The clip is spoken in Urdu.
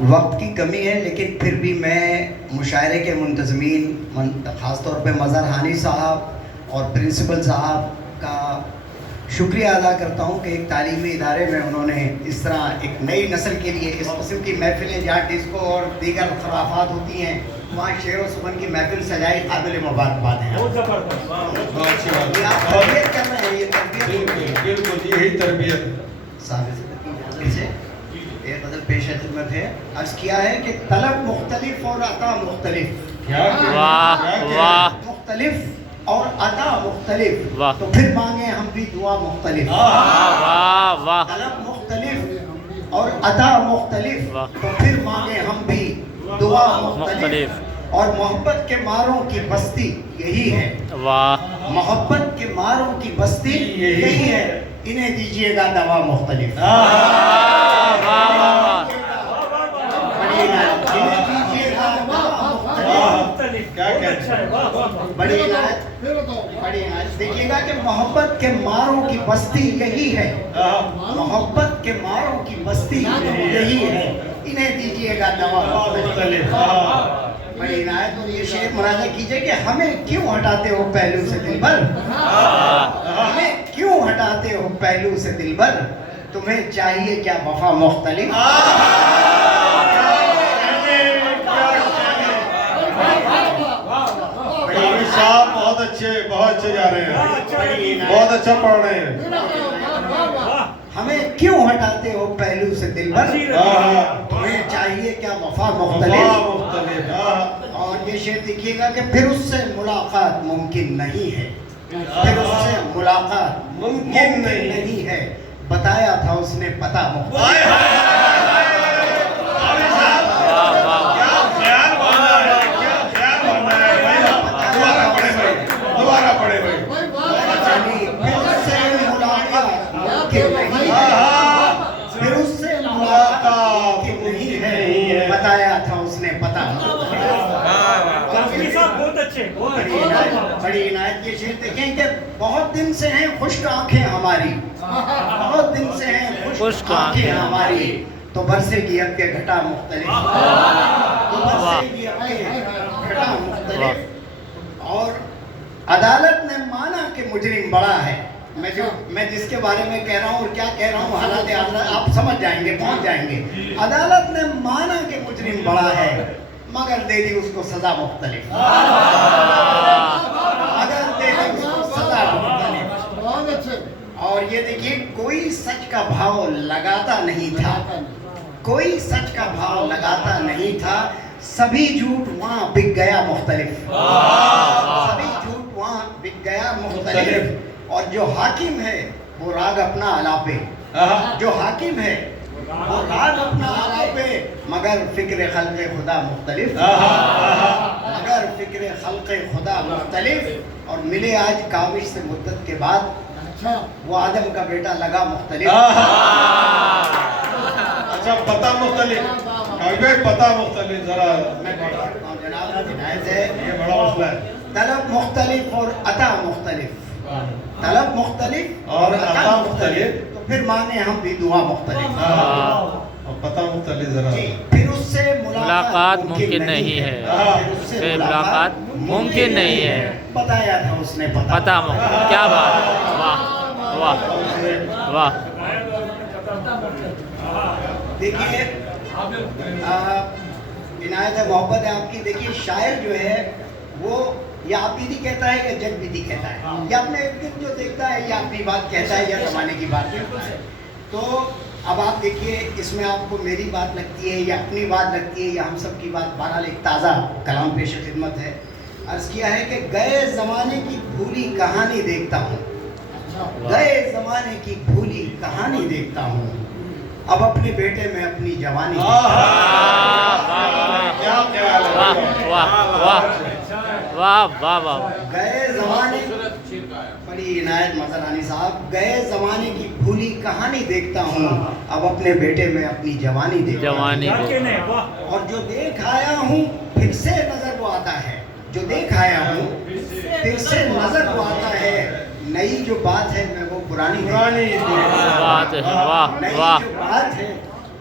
وقت کی کمی ہے لیکن پھر بھی میں مشاعرے کے منتظمین خاص طور پہ مظہر ہانی صاحب اور پرنسپل صاحب کا شکریہ ادا کرتا ہوں کہ ایک تعلیمی ادارے میں انہوں نے اس طرح ایک نئی نسل کے لیے اس قسم کی محفلیں جہاں ڈسکو اور دیگر خرافات ہوتی ہیں وہاں شعر و سخن کی محفل سجائی، قابل مبارکباد ہیں. آپ تربیت کر رہے ہیں، یہ تربیت بالکل یہی تربیت سے ایک غزل پیش خدمت ہے. عرض کیا ہے کہ طلب مختلف اور عطا مختلف، مختلف اور عطا مختلف، تو پھر مانگے ہم بھی دعا مختلف. طلب مختلف اور عطا مختلف، تو پھر مانگے ہم بھی دعا مختلف. اور محبت کے ماروں کی بستی یہی ہے، محبت کے ماروں کی بستی یہی ہے، انہیں دیجیے گا دوا مختلف. بڑی عنایت دیکھیے گا کہ محبت کے ماروں کی بستی یہی ہے، محبت کے ماروں کی بستی یہی ہے، انہیں دیجیے گا دوا مختلف. بڑی عنایت. اور یہ شعر مراجعہ کیجئے کہ ہمیں کیوں ہٹاتے ہو پہلو سے دلبر، ہمیں کیوں ہٹاتے ہو پہلو سے دلبر، تمہیں چاہیے کیا وفا مختلف. صاحب بہت اچھے جا رہے ہیں، بہت اچھا پڑھ رہے ہیں. ہمیں کیوں ہٹاتے ہو پہلو سے دلبر، تمہیں چاہیے کیا وفا مختلف. اور یہ شعر دیکھیے گا کہ پھر اس سے ملاقات ممکن نہیں ہے، پھر اس سے ملاقات ممکن نہیں ہے، بتایا تھا اس نے پتہ مختلف. بتایا تھا اس نے پتہ. بڑی عنایت. یہ شعر دیکھیں کہ بہت دن سے ہیں خشک آنکھیں ہماری، بہت دن سے ہیں خشک آنکھیں ہماری، تو برسے گی اب کے گھٹا مختلف، تو برسے گی اب کے گھٹا مختلف. اور عدالت نے مانا کہ مجرم بڑا ہے. میں جس کے بارے میں کہہ رہا ہوں اور کیا کہہ رہا ہوں حالات آپ سمجھ جائیں گے، پہنچ جائیں گے. عدالت نے مانا کہ مجرم بڑا ہے، مگر دے دی اس کو سزا مختلف، مگر دے دی اس کو سزا مختلف. اور یہ دیکھیے کوئی سچ کا بھاؤ لگاتا نہیں تھا، کوئی سچ کا بھاؤ لگاتا نہیں تھا، سبھی جھوٹ وہاں بک گیا مختلف، سبھی جھوٹ وہاں بک گیا مختلف. اور جو حاکم ہے وہ راگ اپنا علاپے، جو حاکم ہے وہ راگ اپنا علاپے، مگر فکر خلق خدا مختلف، مگر فکر خلق خدا مختلف. اور ملے آج کاوش سے مدت کے بعد، وہ آدم کا بیٹا لگا مختلف. اچھا پتہ مختلف، پتہ مختلف. ذرا میں پڑھ سکتا ہوں جناب، عنایت ہے. یہ بڑا مسئلہ ہے. طلب مختلف اور عطا مختلف، طلب مختلف اور عطا مختلف، تو پھر مانے ہم بھی دعا مختلف. پتہ مختلف. ذرا پھر اس سے ملاقات ممکن نہیں ہے، پھر ملاقات ممکن نہیں ہے، بتایا تھا اس نے پتہ مختلف. کیا بات ہے، واہ واہ واہ. دیکھیے عنایت ہے، محبت ہے آپ کی. دیکھیے شاعر جو ہے وہ یا آبیدی کہتا ہے یا جگ بیدی کہتا ہے، یا اپنے ارد جو دیکھتا ہے یا اپنی بات کہتا ہے یا زمانے کی بات کہتا ہے. تو اب آپ دیکھیے اس میں آپ کو میری بات لگتی ہے یا اپنی بات لگتی ہے یا ہم سب کی بات. بہرحال ایک تازہ کلام پیش خدمت ہے. عرض کیا ہے کہ گئے زمانے کی بھولی کہانی دیکھتا ہوں، گئے زمانے کی بھولی کہانی دیکھتا ہوں، اب اپنے بیٹے میں اپنی جوانی. واہ واہ واہ. گئے زمانے، بڑی عنایت مظہر ہانی صاحب. گئے زمانے کی بھولی کہانی دیکھتا ہوں، اب اپنے بیٹے میں اپنی جوانی دیکھتا ہوں. اور جو دیکھ آیا ہوں پھر سے نظر وہ آتا ہے، جو دیکھ آیا ہوں پھر سے نظر وہ آتا ہے، نئی جو بات ہے میں وہ پرانی بات ہے. واہ نئی واہ جو بات ہے